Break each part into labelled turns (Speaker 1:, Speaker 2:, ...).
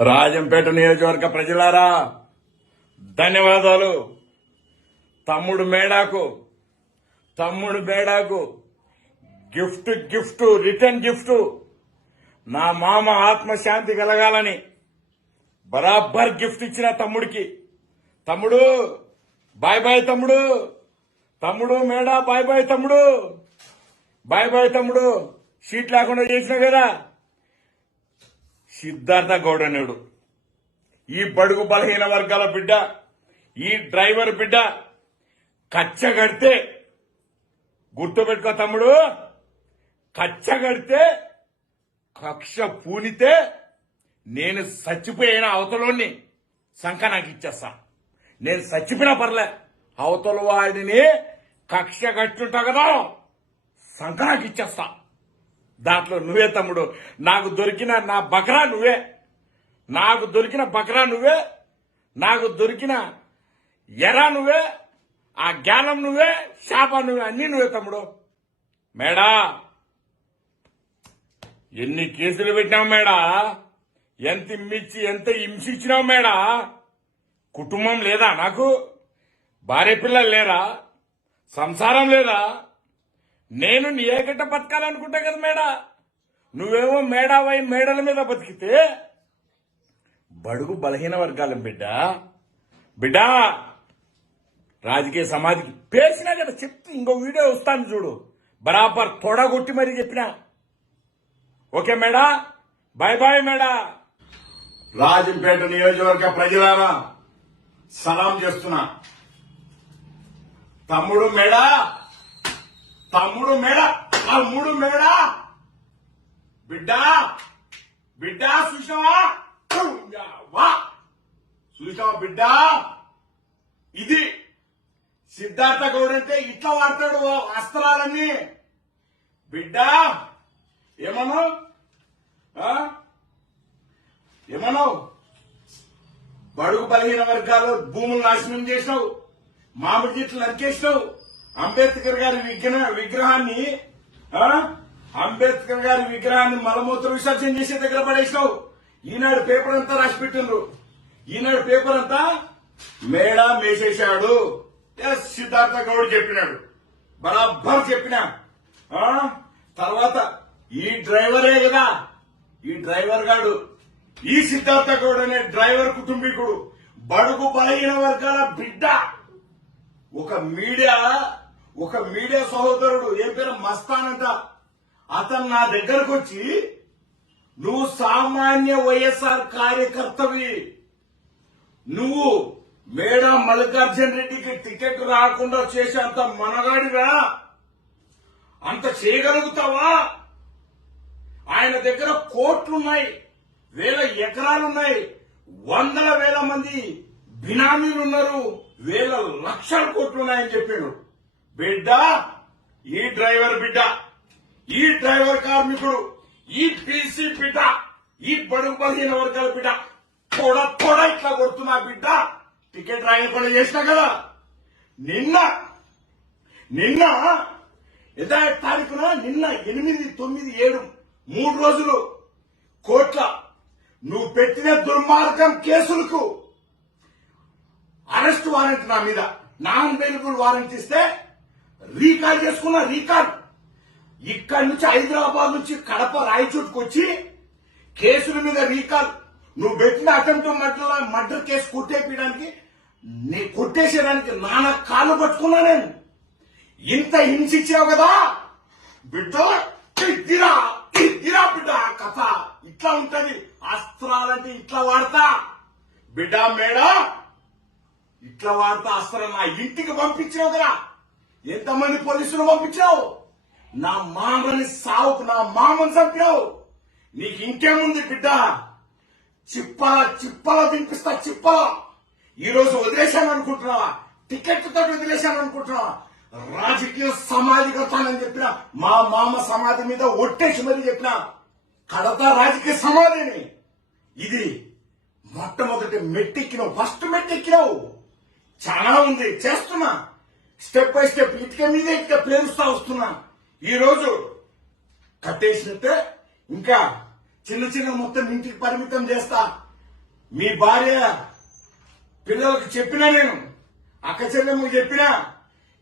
Speaker 1: రాజంపేట నియోజకవర్గ ప్రజలారా ధన్యవాదాలు. తమ్ముడు మేడాకు తమ్ముడు మేడాకు గిఫ్ట్ గిఫ్ట్ రిటర్న్ గిఫ్ట్. నా మామ ఆత్మశాంతి కలగాలని బరాబర్ గిఫ్ట్ ఇచ్చిన తమ్ముడికి. తమ్ముడు బాయ్ బాయ్ తమ్ముడు. తమ్ముడు మేడా బాయ్ బాయ్ తమ్ముడు. బాయ్ బాయ్ తమ్ముడు. షీట్ లేకుండా చేసిన కదా. సిద్ధార్థ గౌడనుడు ఈ బడుగు బలహీన వర్గాల బిడ్డ ఈ డ్రైవర్ బిడ్డ కచ్చగడితే గుర్తుపెట్టుకో తమ్ముడు కచ్చగడితే కక్ష పూనితే నేను చచ్చిపోయిన అవతలోని శంఖ నాకు ఇచ్చేస్తా. నేను చచ్చిపోయినా పర్లే అవతల వాడిని కక్ష కట్టుంటా కదా శంఖ నాకు ఇచ్చేస్తా. దాంట్లో నువ్వే తమ్ముడు. నాకు దొరికిన నా బకరా నువ్వే. నాకు దొరికిన బకరా నువ్వే. నాకు దొరికిన ఎరా నువ్వే. ఆ జ్ఞానం నువ్వే. శాప నువ్వే. అన్ని నువ్వే తమ్ముడు. మేడా ఎన్ని కేసులు పెట్టినావు మేడా? ఎంత ఇమ్మిచ్చి ఎంత హింసించినావు మేడా? కుటుంబం లేదా నాకు? భార్య పిల్లలు లేరా? సంసారం లేదా? నేను నీ ఏకట బతకాలనుకుంటా కదా మేడ. నువ్వేమో మేడావై మేడల మీద బతికితే బడుగు బలహీన వర్గాలం బిడ్డ. బిడ్డా రాజకీయ సమాధికి పేసినా కదా చెప్తే ఇంకో వీడియో వస్తాను చూడు. బరాబర్ తొడగొట్టి మరీ చెప్పినా. Okay Meda? Bye bye Meda. Rajampet నియోజకవర్గ ప్రజలారా సలాం చేస్తున్నా. తమ్ముడు మేడా? తమ్ముడు మేడ తమ్ముడు మేడ. బిడ్డ బిడ్డ చూసావా వా బిడ్డా బిడ్డ? ఇది సిద్ధార్థ గౌడ్ అంటే ఇట్లా వాడతాడు ఓ అస్త్రాలన్నీ. బిడ్డ ఏమన్నావు? ఆ? ఏమన్నావు? బడుగు బలహీన వర్గాలు భూములు నాశనం చేసినావు మామిడి చెట్లు నరికేసినావు అంబేద్కర్ గారి విగ్రహ విగ్రహాన్ని అంబేద్కర్ గారి విగ్రహాన్ని మలమూత్ర విసర్జన చేసి దగ్గర పడేసినావు. ఈనాడు పేపర్ అంతా రాసి పెట్టిండ్రు. ఈనాడు పేపర్ అంతా మేడా మేసేశాడు. ఎస్ సిద్ధార్థ గౌడ్ చెప్పినాడు. బరాబర్ చెప్పినా. తర్వాత ఈ డ్రైవరే కదా. ఈ డ్రైవర్ గాడు. ఈ సిద్ధార్థ గౌడ్ అనే డ్రైవర్ కుటుంబీకుడు. బడుగు బలహీన వర్గాల బిడ్డ. ఒక మీడియా ఒక మీడియా సహోదరుడు ఏం పేరు? మస్తానంట అతను నా దగ్గరకు వచ్చి నువ్వు సామాన్య వైఎస్ఆర్ కార్యకర్తవి. నువ్వు మేడా మల్లికార్జున రెడ్డికి టికెట్ రాకుండా చేసేంత మనగాడివా అంత చేయగలుగుతావా? ఆయన దగ్గర కోట్లున్నాయి వేల ఎకరాలున్నాయి వందల వేల మంది బినామీలు ఉన్నారు వేల లక్షల కోట్లు ఉన్నాయని చెప్పిండు. బిడ్డ ఈ డ్రైవర్ బిడ్డ ఈ డ్రైవర్ కార్మికుడు ఈ పీసీ బిడ్డ ఈ బడుగు బలహీన వర్గాల బిడ్డ తొడ తొడ ఇట్లా కొడుతున్నా బిడ్డ టికెట్ రాయకుండా చేసినా కదా. నిన్న నిన్న ఎంత తారీఖున నిన్న ఎనిమిది తొమ్మిది ఏడు మూడు రోజులు కోట్ల నువ్వు పెట్టిన దుర్మార్గం కేసులకు అరెస్ట్ వారెంట్ నా మీద. నాన్ బెయిలబుల్ వారెంట్ ఇస్తే రీకాల్ చేసుకున్నా రీకాల్. ఇక్కడి నుంచి హైదరాబాద్ నుంచి కడప రాయచోటుకు వచ్చి కేసుల మీద రీకాల్. నువ్వు పెట్టిన అటెంప్ట్ మర్డర్ మర్డర్ కేసు కొట్టేపించడానికి నీ కొట్టేసేయడానికి నాన్న కాళ్ళు పట్టుకున్నా నేను. ఇంత హింసించావు కదా? బిడ్డ ఇద్దిరా ఇద్దిరా బిడ్డ కథ. ఇట్లా ఉంటది. అస్త్రాలంటే ఇట్లా వాడతా. బిడ్డ మేడా. ఇట్లా వాడతా అస్త్రం నా ఇంటికి పంపించావు కదా. ఎంతమంది పోలీసులు పంపించావు నా మామని సావుకు నా మామని చంపావు నీకు ఇంకేముంది బిడ్డ? చిప్పల చిప్పల తినిపిస్తా చిప్పల. ఈరోజు వదిలేశాను అనుకుంటున్నావా? టికెట్ తోటి వదిలేశాను అనుకుంటున్నావా? రాజకీయ సమాధి కడతానని చెప్పిన మా మామ సమాధి మీద ఒట్టేసి మరీ చెప్పిన కడతా రాజకీయ సమాధిని. ఇది మొట్టమొదటి మెట్టెక్కినావు ఫస్ట్ మెట్టెక్కినావు. చాలా ఉంది. చేస్తున్నా. స్టెప్ బై స్టెప్ ఇటుక మీద ఇటుక పేరుస్తా వస్తున్నా. ఈ రోజు కట్టేసినట్టే ఇంకా చిన్న చిన్న మొత్తం ఇంటికి పరిమితం చేస్తా. మీ భార్య పిల్లలకు చెప్పినా నేను అక్క చెల్లెమ్మకు చెప్పినా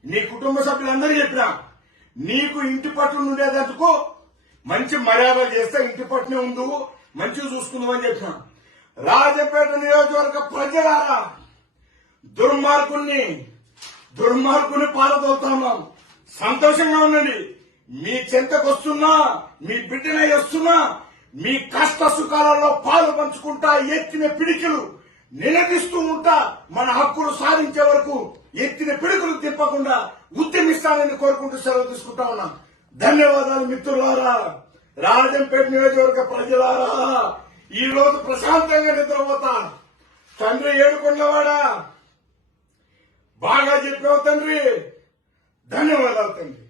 Speaker 1: నీ కుటుంబ సభ్యులందరూ చెప్పినా నీకు ఇంటి పట్టు ఉండేటందుకు మంచి మర్యాద చేస్తే ఇంటి పట్టునే ఉండు మంచిగా చూసుకుందామని చెప్పినా. రాజపేట నియోజకవర్గ ప్రజలారా దుర్మార్గుణ్ణి దుర్మార్గుని పారదోలుతున్నాం సంతోషంగా ఉండండి. మీ చెంతకు వస్తున్నా మీ బిడ్డనై వస్తున్నా మీ కష్ట సుఖాలలో పాలు పంచుకుంటా ఎత్తిన పిడికిలు నిలదీస్తూ ఉంటా. మన హక్కులు సాధించే వరకు ఎత్తిన పిడుకులు తిప్పకుండా ఉద్యమిస్తానని కోరుకుంటూ సెలవు తీసుకుంటా ఉన్నా. ధన్యవాదాలు మిత్రులారా. రాజంపేట నియోజకవర్గ ప్రజలారా. ఈ రోజు ప్రశాంతంగా నిద్రపోతా. తండ్రి ఏడుకొండవాడా. బాగా చెప్పావు తండ్రి ధన్యవాదాలు తండ్రి